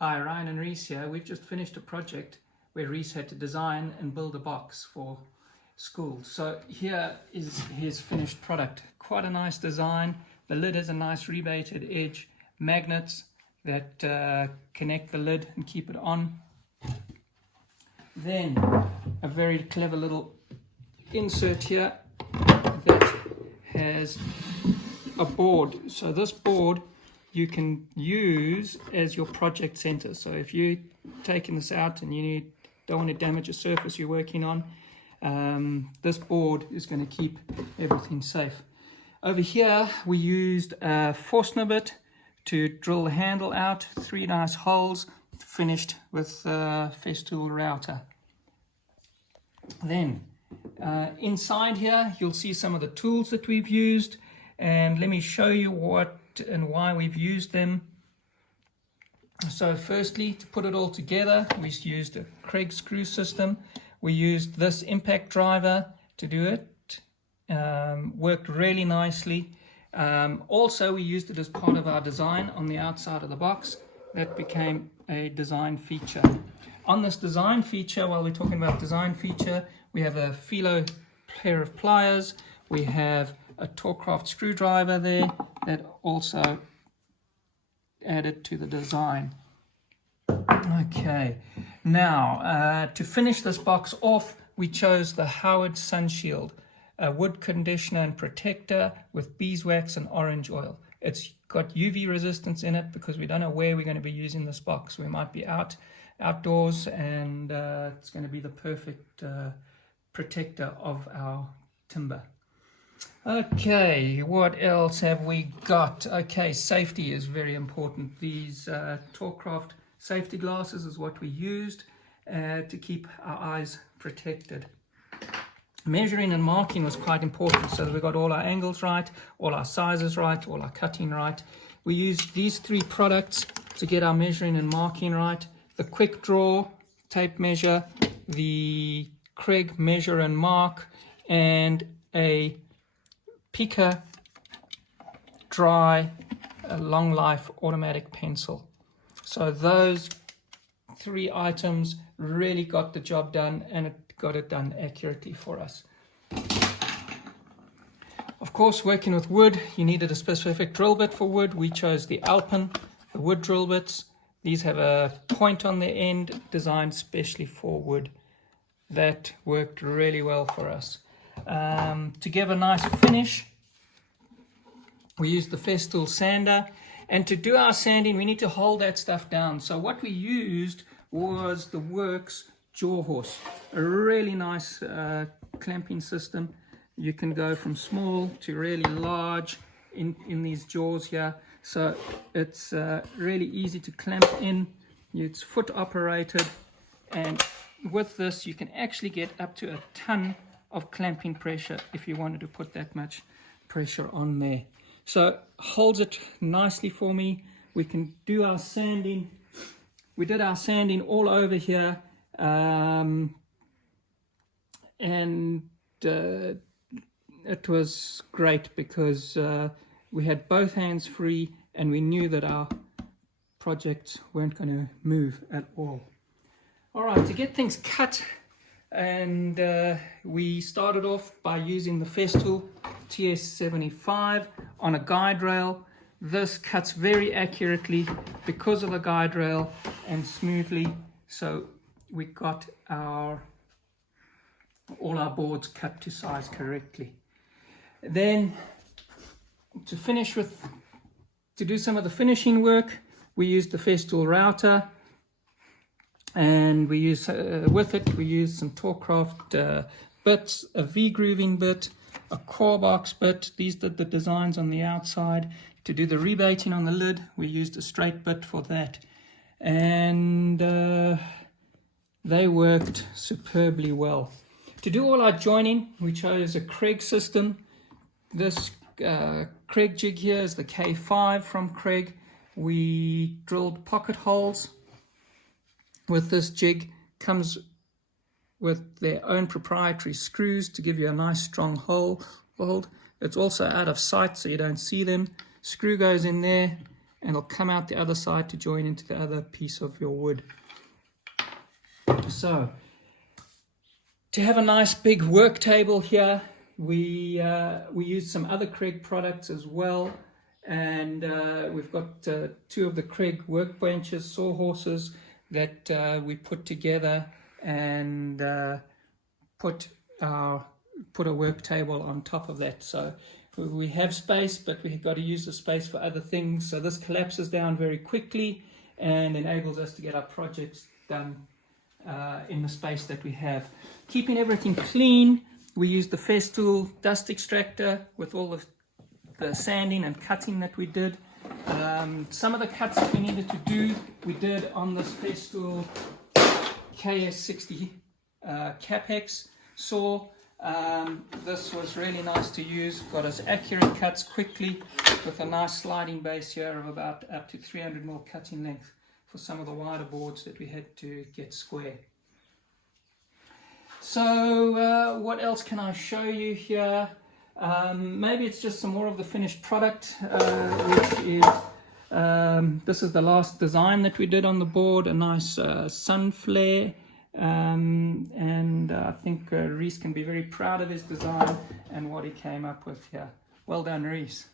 Hi, Ryan and Reece here. We've just finished a project where Reece had to design and build a box for school. So here is his finished product. Quite a nice design. The lid has a nice rebated edge, magnets that connect the lid and keep it on. Then a very clever little insert here that has a board. So this board you can use as your project center. So if you're taking this out and don't want to damage a surface you're working on, this board is going to keep everything safe. Over here we used a Forstner bit to drill the handle out, 3 nice holes, finished with a Festool router. Then inside here you'll see some of the tools that we've used, and let me show you what and why we've used them. So firstly, to put it all together, we used a Kreg screw system. We used this impact driver to do it. Worked really nicely. Also, we used it as part of our design on the outside of the box. That became a design feature. On this design feature, while we're talking about design feature, we have a Philo pair of pliers. We have a Tork Craft screwdriver there that also added to the design. Okay, now to finish this box off, we chose the Howard Sun Shield, a wood conditioner and protector with beeswax and orange oil. It's got UV resistance in it because we don't know where we're going to be using this box. We might be outdoors, and it's going to be the perfect protector of our timber. Okay, what else have we got? Okay, safety is very important. These Tork Craft safety glasses is what we used to keep our eyes protected. Measuring and marking was quite important, so that we got all our angles right, all our sizes right, all our cutting right. We used these 3 products to get our measuring and marking right: the Quickdraw tape measure, the Kreg measure and mark, and a Pica dry long life automatic pencil. So those 3 items really got the job done, and it got it done accurately for us. Of course, working with wood, you needed a specific drill bit for wood. We chose the Alpin, the wood drill bits. These have a point on the end designed specially for wood. That worked really well for us. To give a nice finish, we used the Festool sander, and to do our sanding we need to hold that stuff down. So what we used was the Worx jaw horse, a really nice clamping system. You can go from small to really large in these jaws here, so it's really easy to clamp in. It's foot operated, and with this you can actually get up to a ton of clamping pressure if you wanted to put that much pressure on there. So holds it nicely for me. We can do our sanding. We did our sanding all over here, and it was great because we had both hands free and we knew that our projects weren't going to move at all. All right, to get things cut, and we started off by using the Festool TS75 on a guide rail. This cuts very accurately because of the guide rail and smoothly, so we got all our boards cut to size correctly. Then to do some of the finishing work, we used the Festool router, and we used with it we used some Tork Craft bits, a V-grooving bit, a core box bit. These did the designs on the outside. To do the rebating on the lid, we used a straight bit for that, and they worked superbly well. To do all our joining, we chose a Kreg system. This Kreg jig here is the K5 from Kreg. We drilled pocket holes with this jig. Comes with their own proprietary screws to give you a nice strong hold. It's also out of sight, so you don't see them. Screw goes in there, and it'll come out the other side to join into the other piece of your wood. So to have a nice big work table here, we used some other Kreg products as well, and we've got 2 of the Kreg workbenches, sawhorses, that we put together and put a work table on top of that. So we have space, but we've got to use the space for other things. So this collapses down very quickly and enables us to get our projects done in the space that we have. Keeping everything clean, we use the Festool dust extractor with all the sanding and cutting that we did. Some of the cuts that we needed to do, we did on this Festool KS60 Capex saw. This was really nice to use, got us accurate cuts quickly with a nice sliding base here of about up to 300mm cutting length for some of the wider boards that we had to get square. So what else can I show you here? Maybe it's just some more of the finished product, which is this is the last design that we did on the board, a nice sun flare, and I think Reece can be very proud of his design and what he came up with here. Well done, Reece.